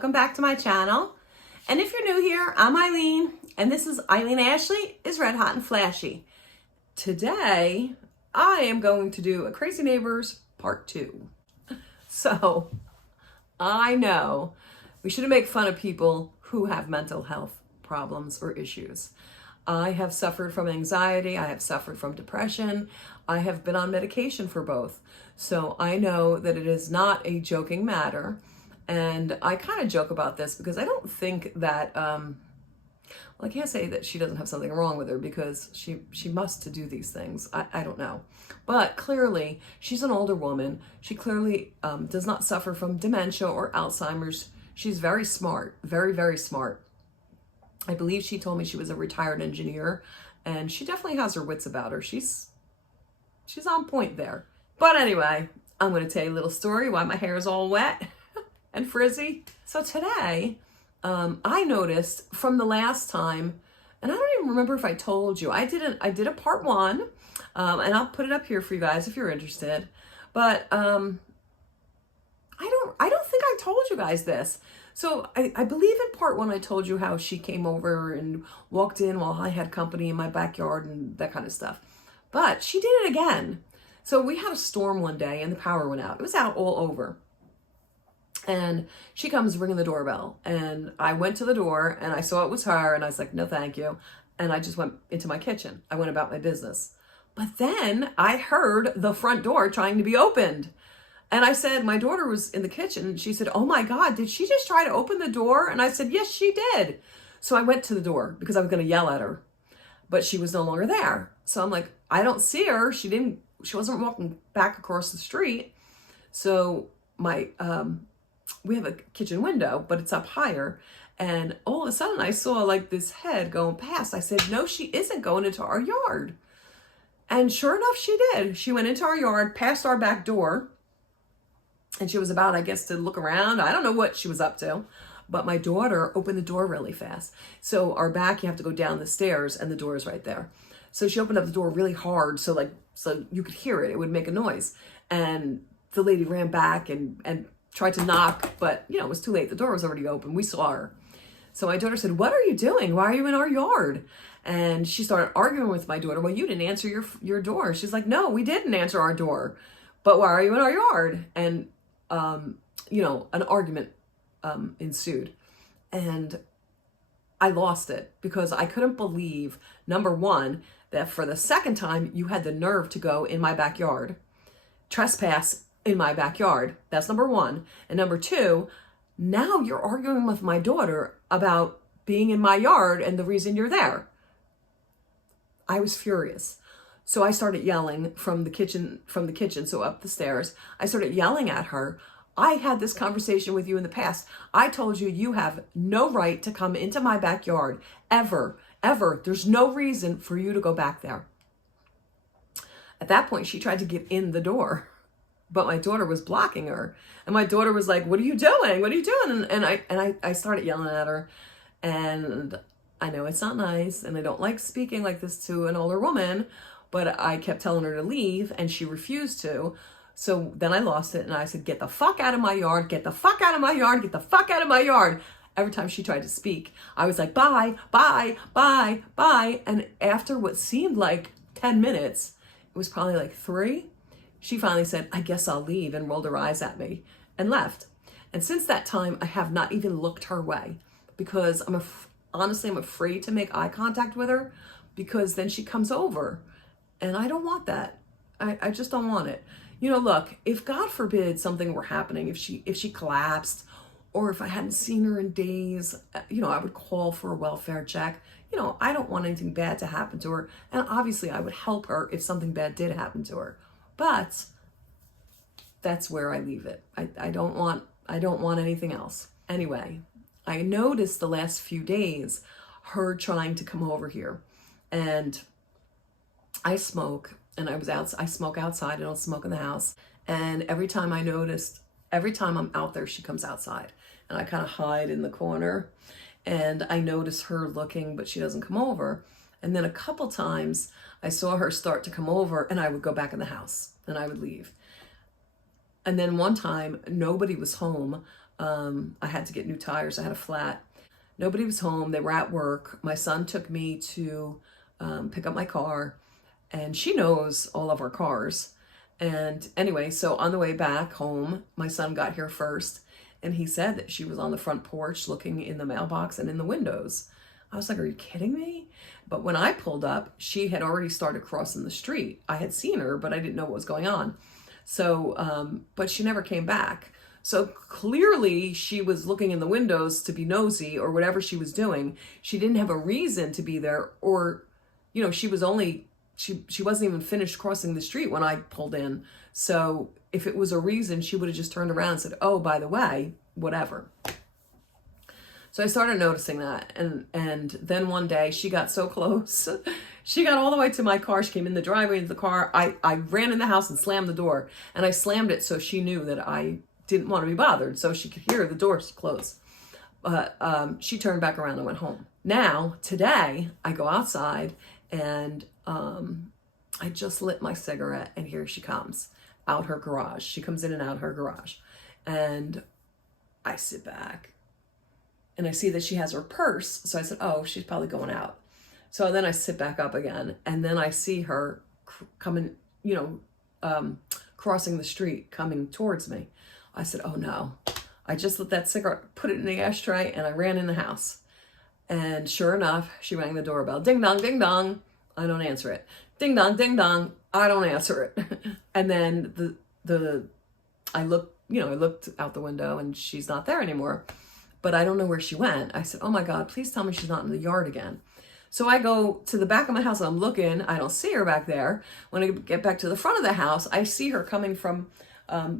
welcome back to my channel. And if you're new here, I'm Eileen, and this is Eileen Ashley is Red Hot and Flashy. Today, I am going to do a Crazy Neighbors Part 2. So, I know we shouldn't make fun of people who have mental health problems or issues. I have suffered from anxiety, I have suffered from depression, I have been on medication for both. So I know that it is not a joking matter. And I kind of joke about this because I don't think that, well, I can't say that she doesn't have something wrong with her because she must do these things. I don't know. But clearly, she's an older woman. She clearly does not suffer from dementia or Alzheimer's. She's very smart, very, very smart. I believe she told me she was a retired engineer, and she definitely has her wits about her. She's on point there. But anyway, I'm going to tell you a little story why my hair is all wet and frizzy. So today, I noticed from the last time, and I don't even remember if I told you, I did a part 1, and I'll put it up here for you guys if you're interested. But I don't think I told you guys this. So I believe in part 1 I told you how she came over and walked in while I had company in my backyard and that kind of stuff. But she did it again. So we had a storm one day and the power went out. It was out all over. And she comes ringing the doorbell. And I went to the door and I saw it was her and I was like, no, thank you. And I just went into my kitchen. I went about my business. But then I heard the front door trying to be opened. And I said, my daughter was in the kitchen. And she said, oh my God, did she just try to open the door? And I said, yes, she did. So I went to the door because I was going to yell at her, but she was no longer there. So I'm like, I don't see her. She wasn't walking back across the street. So we have a kitchen window, but it's up higher. And all of a sudden I saw like this head going past. I said, no, she isn't going into our yard. And sure enough, she did. She went into our yard, past our back door. And she was about, I guess, to look around. I don't know what she was up to. But my daughter opened the door really fast. So our back, you have to go down the stairs and the door is right there. So she opened up the door really hard so you could hear it. It would make a noise. And the lady ran back and tried to knock, but it was too late. The door was already open. We saw her. So my daughter said, what are you doing? Why are you in our yard? And she started arguing with my daughter. Well, you didn't answer your door. She's like, no, we didn't answer our door. But why are you in our yard? And an argument ensued. And I lost it because I couldn't believe, number one, that for the second time, you had the nerve to go in my backyard, trespass in my backyard. That's number one. And number two, now you're arguing with my daughter about being in my yard and the reason you're there. I was furious. So I started yelling from the kitchen, so up the stairs. I started yelling at her. I had this conversation with you in the past. I told you you have no right to come into my backyard, ever, ever. There's no reason for you to go back there. At that point, she tried to get in the door, but my daughter was blocking her. And my daughter was like, what are you doing? What are you doing? And I started yelling at her. And I know it's not nice, and I don't like speaking like this to an older woman, but I kept telling her to leave, and she refused to. So then I lost it, and I said, get the fuck out of my yard, get the fuck out of my yard, get the fuck out of my yard. Every time she tried to speak, I was like, bye, bye, bye, bye. And after what seemed like 10 minutes, it was probably like 3, she finally said, I guess I'll leave, and rolled her eyes at me and left. And since that time, I have not even looked her way because honestly, I'm afraid to make eye contact with her because then she comes over. And I don't want that. I just don't want it. Look, if God forbid something were happening, if she collapsed, or if I hadn't seen her in days, I would call for a welfare check. I don't want anything bad to happen to her. And obviously I would help her if something bad did happen to her. But that's where I leave it. I don't want anything else. Anyway, I noticed the last few days her trying to come over here. And I smoke, and I smoke outside. I don't smoke in the house. And every time I'm out there, she comes outside. And I kind of hide in the corner. And I notice her looking, but she doesn't come over. And then a couple times, I saw her start to come over, and I would go back in the house, and I would leave. And then one time, nobody was home. I had to get new tires. I had a flat. Nobody was home. They were at work. My son took me to pick up my car, and she knows all of our cars. And anyway, so on the way back home, my son got here first, and he said that she was on the front porch looking in the mailbox and in the windows. I was like, are you kidding me? But when I pulled up, she had already started crossing the street. I had seen her, but I didn't know what was going on. So, but she never came back. So clearly she was looking in the windows to be nosy or whatever she was doing. She didn't have a reason to be there, or, you know, she wasn't even finished crossing the street when I pulled in. So if it was a reason, she would have just turned around and said, oh, by the way, whatever. So I started noticing that. And then one day she got so close. She got all the way to my car. She came in the driveway into the car. I ran in the house and slammed the door. And I slammed it so she knew that I didn't want to be bothered, so she could hear the doors close. But she turned back around and went home. Now, today, I go outside and I just lit my cigarette, and here she comes out her garage. She comes in and out her garage. And I sit back and I see that she has her purse. So I said, oh, she's probably going out. So then I sit back up again, and then I see her coming, crossing the street, coming towards me. I said, oh no. I just lit that cigarette, put it in the ashtray, and I ran in the house. And sure enough, she rang the doorbell. Ding dong, ding dong. I don't answer it. Ding dong, ding dong. I don't answer it. And then I looked out the window, and she's not there anymore. But I don't know where she went. I said, oh my God, please tell me she's not in the yard again. So I go to the back of my house, and I'm looking. I don't see her back there. When I get back to the front of the house, I see her coming from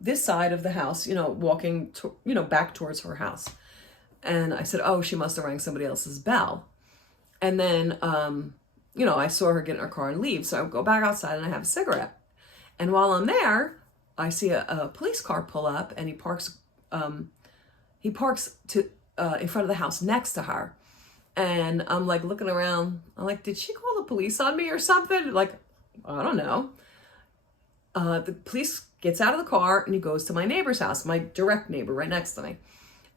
this side of the house, walking, back towards her house. And I said, oh, she must have rang somebody else's bell. And then, I saw her get in her car and leave. So I go back outside and I have a cigarette. And while I'm there, I see a police car pull up, and he parks in front of the house next to her. And I'm like looking around. I'm like, did she call the police on me or something? Like, I don't know. The police gets out of the car, and he goes to my neighbor's house, my direct neighbor right next to me.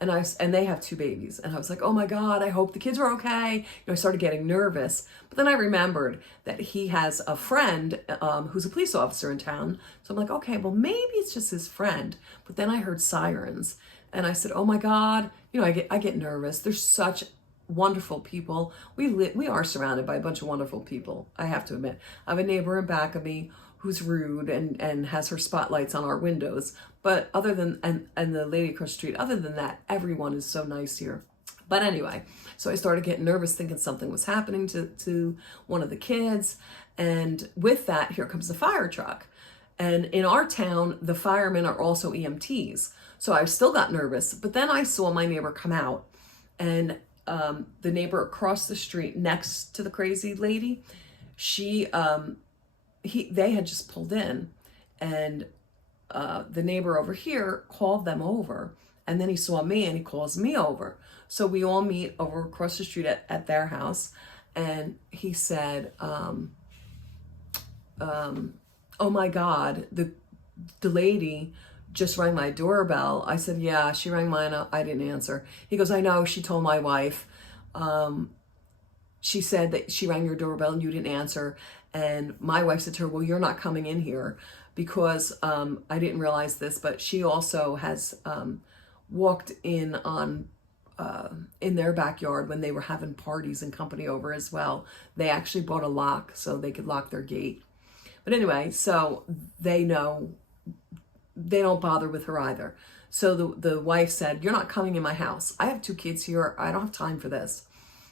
And they have 2 babies. And I was like, oh my God, I hope the kids are okay. I started getting nervous. But then I remembered that he has a friend who's a police officer in town. So I'm like, okay, well, maybe it's just his friend. But then I heard sirens. And I said, oh my God, I get nervous. There's such wonderful people. We are surrounded by a bunch of wonderful people, I have to admit. I have a neighbor in back of me who's rude and has her spotlights on our windows. But other than, and the lady across the street, other than that, everyone is so nice here. But anyway, so I started getting nervous, thinking something was happening to one of the kids. And with that, here comes the fire truck. And in our town, the firemen are also EMTs. So I still got nervous. But then I saw my neighbor come out, and the neighbor across the street next to the crazy lady, they had just pulled in, and the neighbor over here called them over, and then he saw me and he calls me over. So we all meet over across the street at their house, and he said, oh my God, the lady just rang my doorbell. I said, yeah, she rang mine. I didn't answer. He goes, I know, she told my wife. She said that she rang your doorbell and you didn't answer. And my wife said to her, well, you're not coming in here, because I didn't realize this, but she also has walked in in their backyard when they were having parties and company over as well. They actually bought a lock so they could lock their gate. But anyway, so they know they don't bother with her either. So the wife said, you're not coming in my house. I have 2 kids here. I don't have time for this.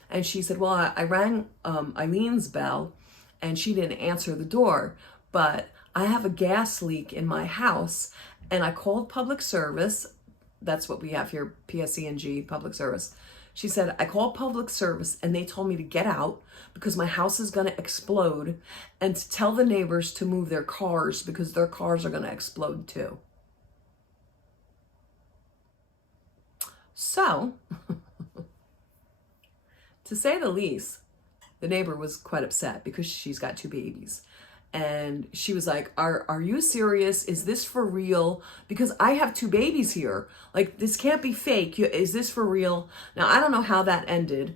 And she said, well, I rang Eileen's bell, and she didn't answer the door, but I have a gas leak in my house, and I called public service. That's what we have here, PSE&G, public service. She said, I called public service, and they told me to get out because my house is going to explode, and to tell the neighbors to move their cars because their cars are going to explode too. So, to say the least, the neighbor was quite upset because she's got 2 babies. And she was like, are you serious? Is this for real? Because I have 2 babies here. Like, this can't be fake. Is this for real? Now, I don't know how that ended,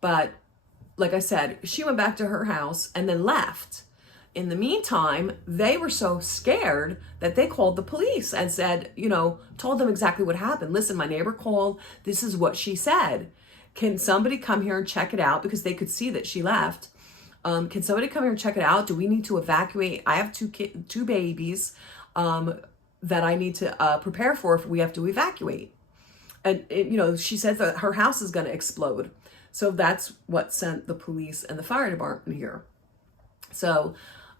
but like I said, she went back to her house and then left. In the meantime, they were so scared that they called the police and said, told them exactly what happened. Listen, my neighbor called. This is what she said. Can somebody come here and check it out? Because they could see that she left. Can somebody come here and check it out? Do we need to evacuate? I have 2 babies that I need to prepare for if we have to evacuate. And, she said that her house is going to explode. So that's what sent the police and the fire department here. So,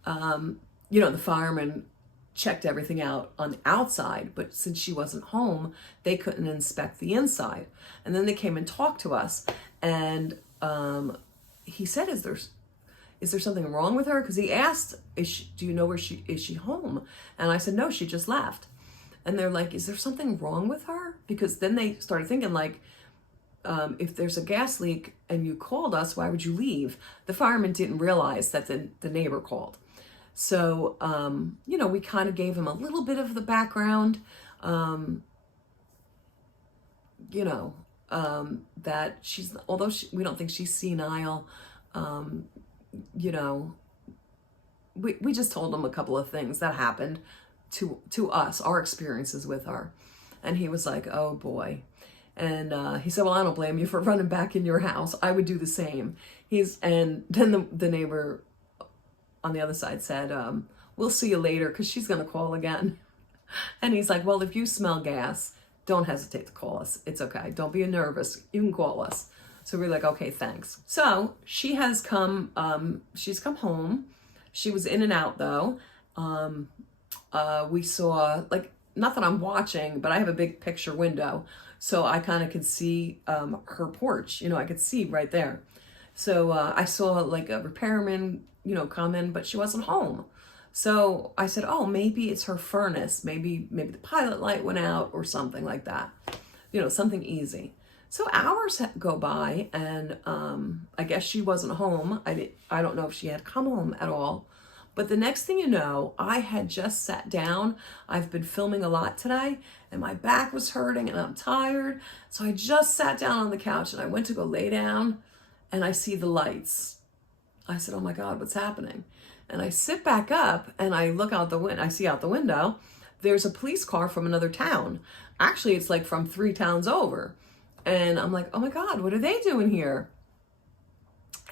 the firemen checked everything out on the outside, but since she wasn't home, they couldn't inspect the inside. And then they came and talked to us, and he said, is there something wrong with her? Because he asked, do you know where is she home? And I said, no, she just left. And they're like, is there something wrong with her? Because then they started thinking, like, if there's a gas leak and you called us, why would you leave? The fireman didn't realize that the neighbor called. So, we kind of gave him a little bit of the background, that although we don't think she's senile, we just told him a couple of things that happened to us, our experiences with her. And he was like, oh boy. And he said, well, I don't blame you for running back in your house. I would do the same. And then the neighbor on the other side said, we'll see you later, because she's going to call again. And he's like, well, if you smell gas, don't hesitate to call us. It's okay. Don't be nervous. You can call us. So we're like, okay, thanks. So she has she's come home. She was in and out though. We saw, like, not that I'm watching, but I have a big picture window. So I kind of could see her porch, I could see right there. So I saw like a repairman, come in, but she wasn't home. So I said, oh, maybe it's her furnace. Maybe the pilot light went out or something like that. Something easy. So hours go by, and I guess she wasn't home. I don't know if she had come home at all. But the next thing you know, I had just sat down. I've been filming a lot today, and my back was hurting, and I'm tired. So I just sat down on the couch, and I went to go lay down, and I see the lights. I said, oh my God, what's happening? And I sit back up, and I look out the window. I see out the window, there's a police car from another town. Actually, it's like from 3 towns over. And I'm like, oh my God, what are they doing here?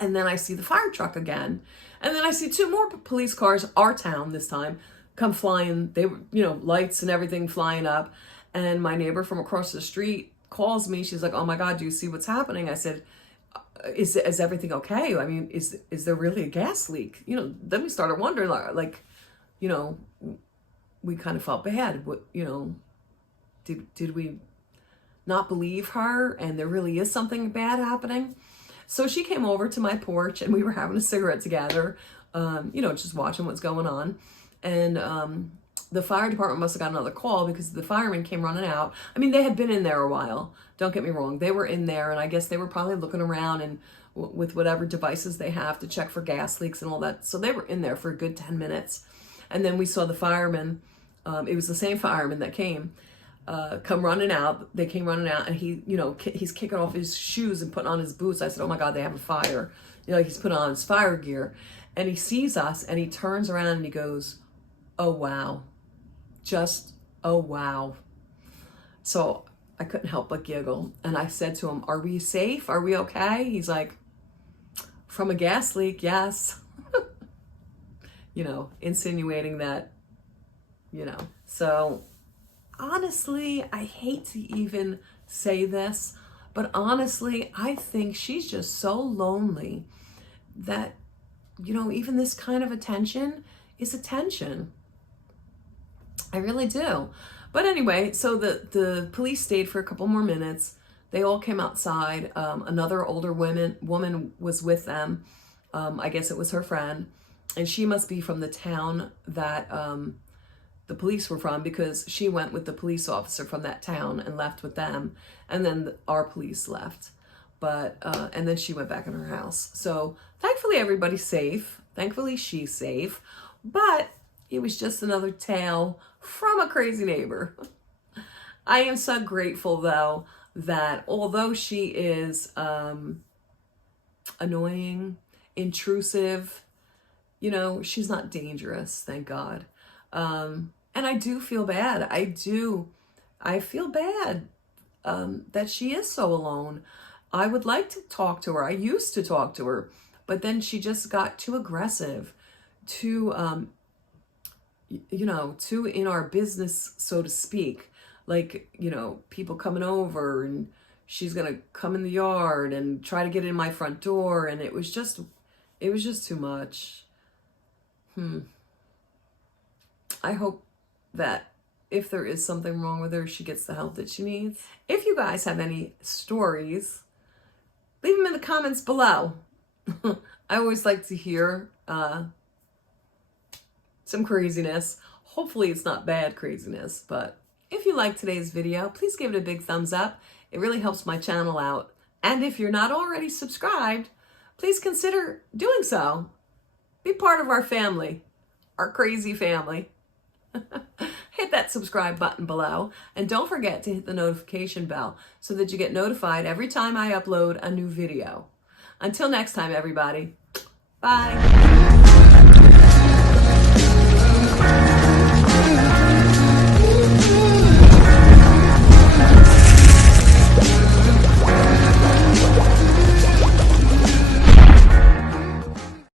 And then I see the fire truck again. And then I see 2 more police cars, our town this time, come flying. They were, lights and everything flying up. And my neighbor from across the street calls me. She's like, oh my God, do you see what's happening? I said, is everything okay? I mean, is there really a gas leak? Then we started wondering, like, we kind of felt bad. What, did we not believe her? And there really is something bad happening? So she came over to my porch, and we were having a cigarette together, just watching what's going on. And the fire department must have got another call, because the firemen came running out. I mean, they had been in there a while. Don't get me wrong. They were in there, and I guess they were probably looking around and with whatever devices they have to check for gas leaks and all that. So they were in there for a good 10 minutes. And then we saw the firemen. It was the same fireman that came. Come running out. They came running out, and he, he's kicking off his shoes and putting on his boots. I said, oh my God, they have a fire. He's putting on his fire gear, and he sees us, and he turns around and he goes, oh wow, just, oh wow. So I couldn't help but giggle. And I said to him, are we safe? Are we okay? He's like, from a gas leak, yes. Insinuating that, so honestly, I hate to even say this, but honestly, I think she's just so lonely that, even this kind of attention is attention. I really do. But anyway, so the police stayed for a couple more minutes. They all came outside. Another older woman was with them. I guess it was her friend. And she must be from the town that the police were from, because she went with the police officer from that town and left with them. And then our police left. But and then she went back in her house. So thankfully everybody's safe. Thankfully she's safe. But it was just another tale from a crazy neighbor. I am so grateful, though, that although she is annoying, intrusive, you know, she's not dangerous, thank God. And I do feel bad. I feel bad that she is so alone. I would like to talk to her. I used to talk to her, but then she just got too aggressive, too, too in our business, so to speak. Like, you know, people coming over and she's going to come in the yard and try to get in my front door. And it was just too much. I hope that if there is something wrong with her, she gets the help that she needs. If you guys have any stories, leave them in the comments below. I always like to hear some craziness. Hopefully it's not bad craziness, but if you like today's video, please give it a big thumbs up. It really helps my channel out. And if you're not already subscribed, please consider doing so. Be part of our family, our crazy family. Hit that subscribe button below, and don't forget to hit the notification bell so that you get notified every time I upload a new video. Until next time, everybody. Bye.